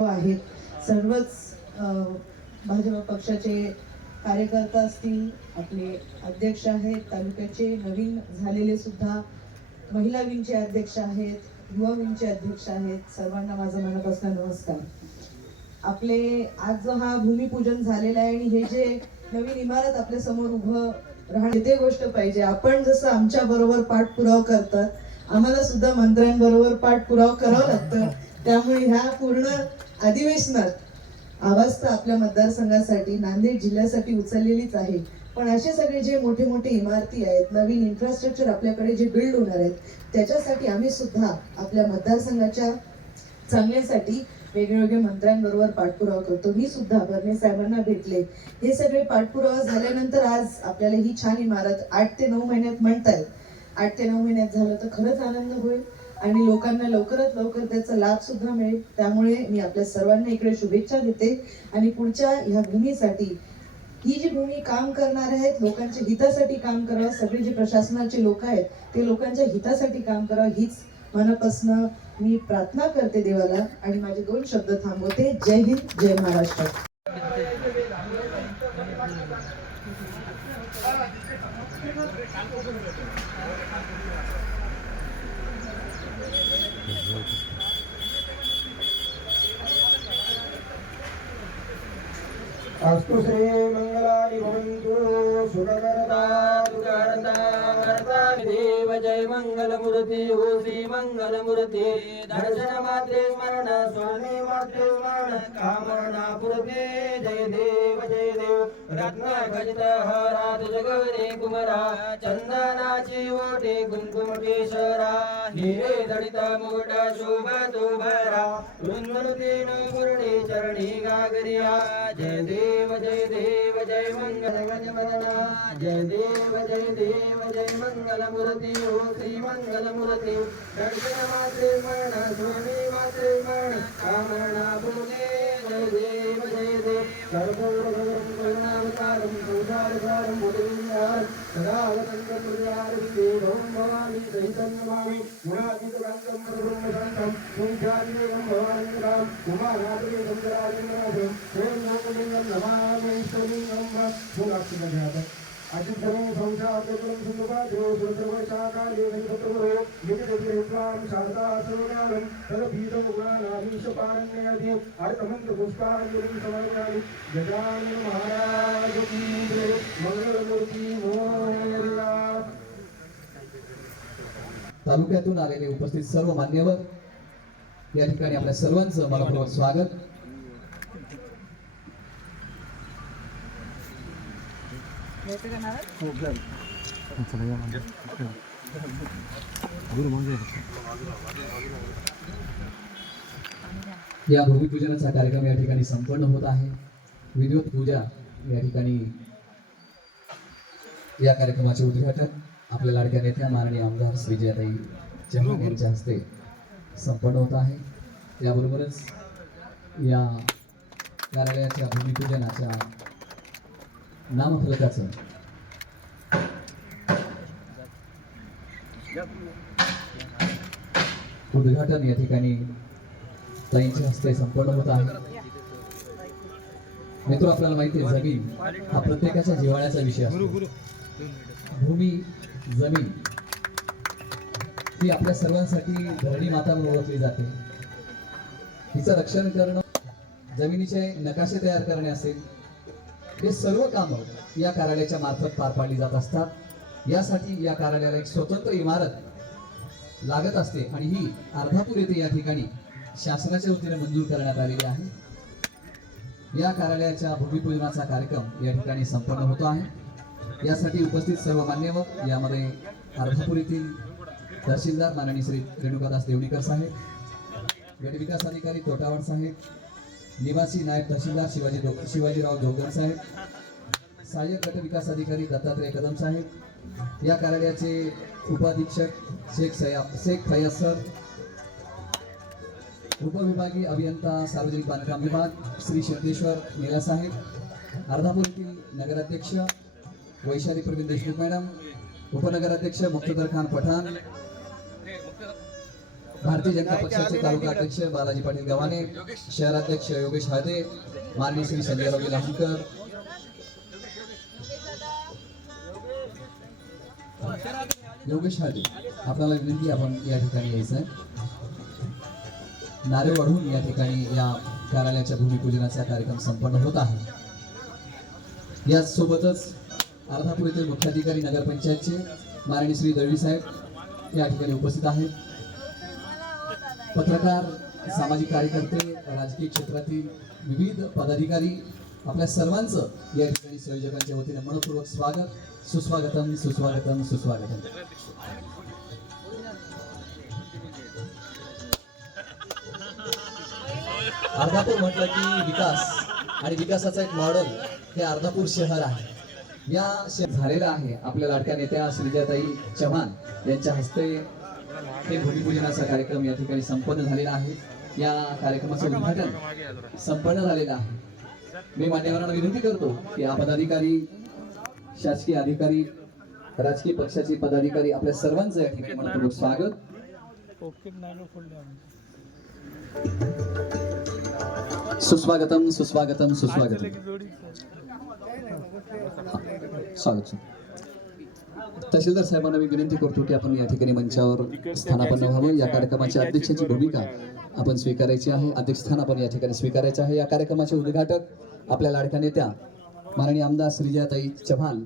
आहेत. सर्वच भाजप पक्षाचे कार्यकर्ता असतील आपले अध्यक्ष आहेत तालुक्याचे नवीन झालेले सुद्धा महिला विंगचे अध्यक्ष आहेत युवा विंगचे अध्यक्ष आहेत. सर्वांना माझा मनापासून नमस्कार. आपले आज जो हा भूमिपूजन झालेला आहे आणि हे जे नवीन इमारत आपल्यासमोर उभं राहणे ते गोष्ट पाहिजे. आपण जसं आमच्या बरोबर पाठपुराव करतात आम्हाला सुद्धा मंत्र्यांबरोबर पाठपुराव करावा लागतं. त्यामुळे ह्या पूर्ण अधिवेशनात आवाज तर आपल्या मतदारसंघासाठी नांदेड जिल्ह्यासाठी उचललेलीच आहे. पण असे सगळे जे मोठे मोठे इमारती आहेत नवीन इन्फ्रास्ट्रक्चर आपल्याकडे जे बिल्ड होणार आहेत त्याच्यासाठी आम्ही सुद्धा आपल्या मतदारसंघाच्या चांगल्यासाठी वेगवेगळ्या मंत्र्यांबरोबर पाठपुरावा करतो. मी सुद्धा बर्ने साहेबांना भेटले. हे सगळे पाठपुरावा झाल्यानंतर आज आपल्याला ही छान इमारत आठ ते नऊ महिन्यात म्हणतायत आठ ते नऊ महिन्यात झालं तर खरंच आनंद होईल. आणि लोकांना लवकरात लवकर त्याचा लाभ सुद्धा मिळेल. त्यामुळे मी आपल्या सर्वांना इकडे शुभेच्छा देते. आणि पुढच्या ह्या भूमीसाठी ही जी भूमी काम करणार आहेत लोकांच्या हितासाठी काम करावं सगळे जे प्रशासनाचे लोक आहेत ते लोकांच्या हितासाठी काम करावं हीच मनापासनं मी प्रार्थना करते देवाला. आणि माझे दोन शब्द थांबवते. जय हिंद जय महाराष्ट्र. अस्तु श्रीमङ्गलानि भवन्तु सुखकरता दुःखहर्ता हर्ता देव जय मङ्गलमुरति ओ हो श्रीमङ्गलमुरति दर्शन मात्रे स्मरण स्वामी मात्रे स्मरण कामना पुरते जय देव जय देव। रत्न हरा हरात जगरे कुमरा चंदनाची ओटे कुंकुम केशरा हिरे दडित मुकुट शोभा तो भरा वृंदनुतेन पूर्णे चरणी गागरिया। जय देव जय देव जय मंगल गज जय देव जय देव जय मंगल मूर्ती ओ श्री मंगल मूर्ती। दर्शन मात्रे मण ध्वनी मात्रे मण कामना पुणे जय देव जय देव। सर्वगुरुगुरुं சதாகாரம் உதவியார் சதா அவதங்க புரியாரும் தேவம் பவாமி சைதன்யமாமி குணாதிதுரங்கம் பிரபுரங்கம் மூஞ்சாதிவேகம் பவானந்தராம் भूलाक्षिमध्यातम् अचिन्तनं संसारकुलं सुन्दुपाद्रो निजगतिरित्वां समर्पयामि गजानन महाराज की जय मंगलमूर्ती मोरया तालुक्यातून आलेले उपस्थित सर्व मान्यवर या ठिकाणी आपल्या सर्वांचं मनपूर्वक स्वागत. या भूमिपूजनाचा कार्यक्रम या ठिकाणी संपन्न होत आहे. विद्युत पूजा या ठिकाणी या कार्यक्रमाचे उद्घाटन आपल्या लाडक्या नेत्या माननीय आमदार श्री जयताई चव्हाण यांच्या हस्ते संपन्न होत आहे. याबरोबरच या कार्यालयाच्या भूमिपूजनाच्या नामफलकाचं उद्घाटन या ठिकाणी ताईंच्या हस्ते संपन्न होत आहे मित्र आपल्याला माहिती आहे जमीन हा प्रत्येकाच्या जिव्हाळ्याचा विषय असतो भूमी जमीन ही आपल्या सर्वांसाठी धरणी माता म्हणून ओळखली जाते हिचं रक्षण करणं जमिनीचे नकाशे तयार करणे असेल हे सर्व कामं या कार्यालयाच्या मार्फत पार पाडली जात असतात. यासाठी या कार्यालयाला एक स्वतंत्र इमारत लागत असते आणि ही अर्धापूर येथे या ठिकाणी शासनाच्या वतीने मंजूर करण्यात आलेली आहे. या कार्यालयाच्या भूमिपूजनाचा कार्यक्रम या ठिकाणी संपन्न होतो आहे. यासाठी उपस्थित सर्व मान्यवर यामध्ये अर्धापूर येथील तहसीलदार माननीय श्री रेणुकादास देवणीकर साहेब गट विकास अधिकारी तोटावड साहेब निवासी नायब तहसीलदार शिवाजी डो शिवाजीराव जोगन साहेब सहाय्यक गट विकास अधिकारी दत्तात्रय कदम साहेब या कार्यालयाचे उपाधीक्षक शेख सया शेख फयाज सर उपविभागीय अभियंता सार्वजनिक बांधकाम विभाग श्री शंकेश्वर नीला साहेब अर्धापूर येथील नगराध्यक्ष वैशाली प्रवीण देशमुख मॅडम उपनगराध्यक्ष मुक्तदर खान पठाण भारतीय जनता पक्षाचे तालुका अध्यक्ष बालाजी पाटील गव्हाणे शहराध्यक्ष योगेश हादे माननीय श्री संजयरावजी लहानकर योगेश हादे आपल्याला विनंती आपण या ठिकाणी यायचं आहे नारे वाढून या ठिकाणी या कार्यालयाच्या भूमिपूजनाचा कार्यक्रम संपन्न होत आहे. यासोबतच अर्धापूर येथील मुख्याधिकारी नगरपंचायतचे माननीय श्री दळवी साहेब या ठिकाणी उपस्थित आहेत. पत्रकार सामाजिक कार्यकर्ते राजकीय क्षेत्रातील विविध पदाधिकारी आपल्या सर्वांचं या ठिकाणी संयोजकांच्या वतीने मनपूर्वक स्वागत सुस्वागतम सुस्वागतम सुस्वागतम. अर्धापूर म्हटलं की विकास आणि विकासाचं एक मॉडेल हे अर्धापूर शहर आहे. या श- झालेलं आहे. आपल्या लाडक्या नेत्या श्रीजाताई चव्हाण यांच्या हस्ते हे भूमिपूजनाचा कार्यक्रम या ठिकाणी संपन्न झालेला आहे. या कार्यक्रमाचं उद्घाटन संपन्न झालेलं आहे. मी मान्यवरांना विनंती करतो की या पदाधिकारी शासकीय अधिकारी राजकीय पक्षाचे पदाधिकारी आपल्या सर्वांचं या ठिकाणी मनपूर्वक स्वागत. सुस्वागतम सुस्वागतम सुस्वागतम. स्वागत सर तहसीलदार साहेबांना मी विनंती करतो की आपण या ठिकाणी मंचावर स्थानापन्न व्हावं. या कार्यक्रमाच्या अध्यक्षाची भूमिका आपण स्वीकारायची आहे. अध्यक्षस्थान आपण या ठिकाणी स्वीकारायचे आहे. या कार्यक्रमाचे उद्घाटक आपल्या लाडक्या नेत्या माननीय आमदार श्रीजाताई चव्हाण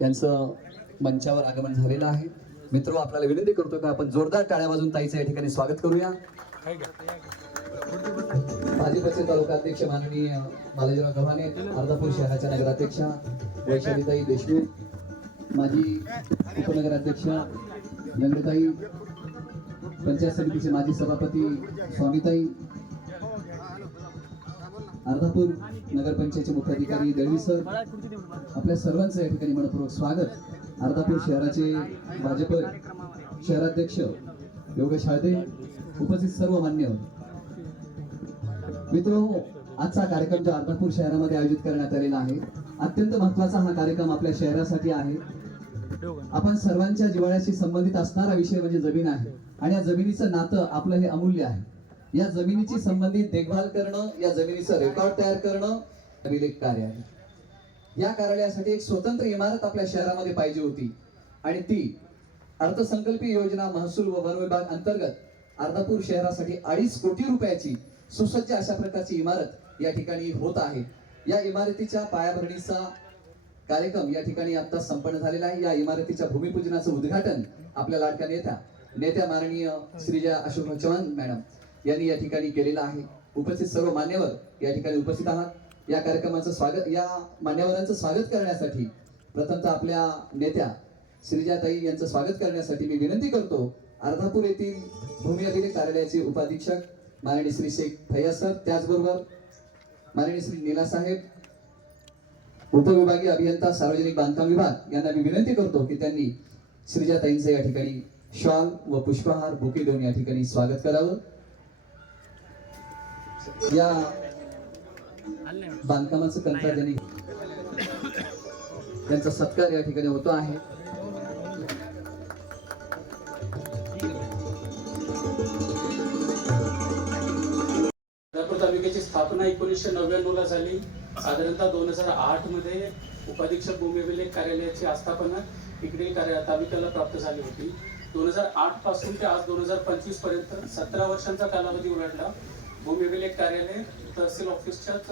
यांचं मंचावर आगमन झालेलं आहे. मित्र आपल्याला विनंती करतो का आपण जोरदार टाळ्या वाजून ताईचं या ठिकाणी स्वागत करूया. भाजपचे तालुका अध्यक्ष माननीय बालाजीराव गव्हाणे अर्धापूर शहराच्या नगराध्यक्षा वैशालीताई देशमुख माजी उपनगराध्यक्ष लंगडेताई पंचायत समितीचे माजी सभापती स्वामीताई अर्धापूर नगरपंचायतचे मुख्याधिकारी दळवी सर आपल्या सर्वांचं या ठिकाणी मनपूर्वक स्वागत. अर्धापूर शहराचे भाजप शहराध्यक्ष योगेश हळदे उपस्थित सर्व मान्य मित्र आजचा कार्यक्रम जो अर्धापूर शहरामध्ये आयोजित करण्यात आलेला आहे अत्यंत महत्त्वाचा हा कार्यक्रम आपल्या शहरासाठी आहे. आपण सर्वांच्या जिवाळ्याशी संबंधित असणारा विषय म्हणजे जमीन आहे. आणि या जमिनीचं नातं आपलं हे अमूल्य आहे. या जमिनीची संबंधित देखभाल करणं या जमिनीचं रेकॉर्ड तयार करणं अभिलेख कार्य आहे. या कार्यालयासाठी एक स्वतंत्र इमारत आपल्या शहरामध्ये पाहिजे होती. आणि ती अर्थसंकल्पीय योजना महसूल व वन विभाग अंतर्गत अर्धापूर शहरासाठी अडीच कोटी रुपयाची सुसज्ज अशा प्रकारची इमारत या ठिकाणी होत आहे. या इमारतीच्या पायाभरणीचा कार्यक्रम या ठिकाणी आता संपन्न झालेला आहे. या इमारतीच्या भूमिपूजनाचं उद्घाटन आपल्या लाडक्या नेत्या नेत्या माननीय श्रीजा अशोक चव्हाण मॅडम यांनी या ठिकाणी केलेलं आहे. उपस्थित सर्व मान्यवर या ठिकाणी उपस्थित आहात. या कार्यक्रमाचं स्वागत या मान्यवरांचं स्वागत करण्यासाठी प्रथमतः आपल्या नेत्या श्रीजाताई यांचं स्वागत करण्यासाठी मी विनंती करतो. अर्धापूर येथील भूमी अभिलेख कार्यालयाचे उपाधीक्षक माननीय श्री शेख फैया सर त्याचबरोबर माननीय श्री नीला साहेब उपविभागीय अभियंता सार्वजनिक बांधकाम विभाग यांना मी विनंती करतो की त्यांनी श्रीजाताईंचं या ठिकाणी शॉल व पुष्पहार बुके देऊन या ठिकाणी स्वागत करावं. या बांधकामाचं कंत्राट त्यांनी त्यांचा सत्कार या ठिकाणी होतो आहे. तालुक्याची स्थापना एकोणीसशे नव्याण्णव ला झाली. साधारणतः दोन हजार आठमध्ये उपाधीक्षक भूमी अभिलेख कार्यालयाची आस्थापना इकडे कार्य तालुक्याला प्राप्त झाली होती. दोन हजार आठपासून ते आज दोन हजार पंचवीसपर्यंत सतरा वर्षांचा कालावधी उलटला भूमी अभिलेख कार्यालय तहसील ऑफिसच्याच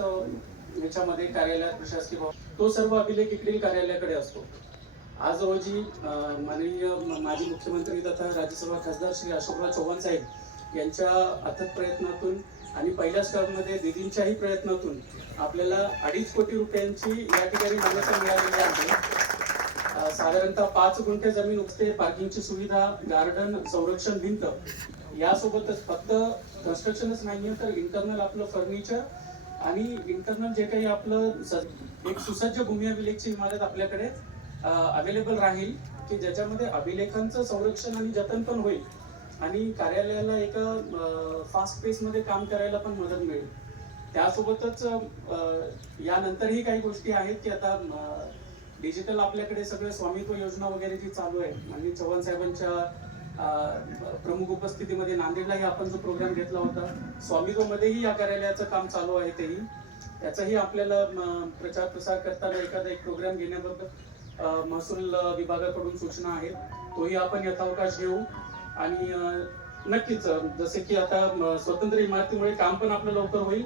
याच्यामध्ये कार्यालयात प्रशासकीय तो सर्व अभिलेख इकडील कार्यालयाकडे असतो. आज रोजी माननीय माजी मुख्यमंत्री तथा राज्यसभा खासदार श्री अशोकराव चव्हाण साहेब यांच्या अथक प्रयत्नातून आणि पहिल्या स्टॉपमध्ये दिदींच्याही प्रयत्नातून आपल्याला अडीच कोटी रुपयांची या ठिकाणी मान्यता मिळालेली आहे. साधारणतः पाच गुंठे जमीन उचते पार्किंगची सुविधा गार्डन संरक्षण भिंत यासोबतच फक्त कन्स्ट्रक्शनच नाहीये तर इंटरनल आपलं फर्निचर आणि इंटरनल जे काही आपलं एक सुसज्ज भूमी अभिलेखची इमारत आपल्याकडे अवेलेबल राहील की ज्याच्यामध्ये अभिलेखांचं संरक्षण आणि जतन पण होईल. आणि कार्यालयाला एका फास्ट पेस मध्ये काम करायला पण मदत मिळेल. त्यासोबतच यानंतरही काही गोष्टी आहेत की आता डिजिटल आपल्याकडे सगळे स्वामित्व योजना वगैरे जी चालू आहे आणि चव्हाण साहेबांच्या प्रमुख उपस्थितीमध्ये नांदेडलाही आपण जो प्रोग्राम घेतला होता स्वामित्वमध्येही या कार्यालयाचं काम चालू आहे तेही. त्याचाही आपल्याला प्रचार प्रसार करताना एखादा एक प्रोग्राम घेण्याबद्दल महसूल विभागाकडून सूचना आहेत तोही आपण यथावकाश घेऊ. आणि नक्कीच जसे की आता स्वतंत्र इमारतीमुळे काम पण आपलं लवकर होईल.